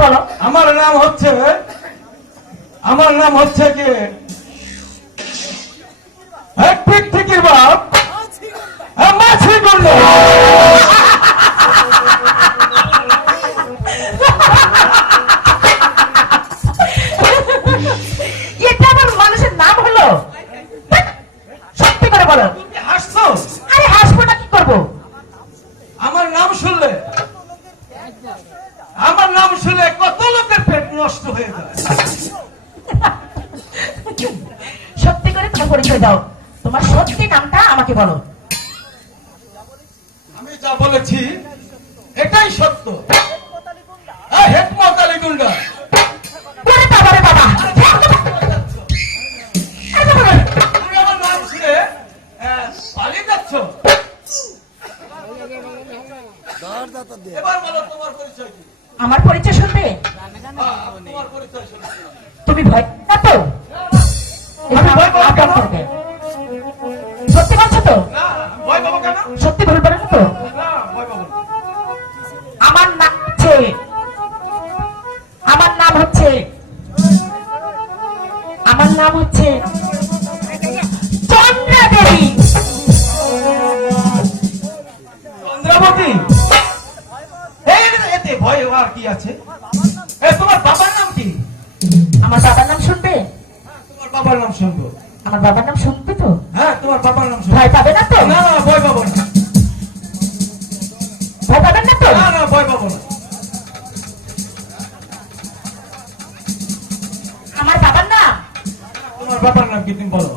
বলো। আমার নাম হচ্ছে আমার নাম হচ্ছে কি? এক ঠিক ঠিকির বাপ নাম শুনে কত লোকের পেট নষ্ট হয়ে যায়। সত্যি করে তোমার পরিচয় দাও। তোমার সত্যি নামটা আমাকে বলো। আমি যা বলেছি এটাই সত্য। হেকমত আলী গুন্ডা। বলছো তো? সত্যি ভুল বলে না তো? না না। আমার নাম হচ্ছে আমার নাম হচ্ছে আমার নাম হচ্ছে চন্দ্রা দেবী চন্দ্রাবতী এতে ভয় আর কি আছে? তোমার বাবার নাম কি? আমার বাবার নাম শুনবে? তোমার বাবার নাম শুনব। আমার বাবার নাম শুনবে? হ্যাঁ তোমার বাবার নাম ভয় পাবে না তো? না না ভয় পাবো না। ভয় পাবেন না তো? না না ভয় পাবো না। আমার বাবার নাম? তোমার বাবার নাম কি তুমি বলো?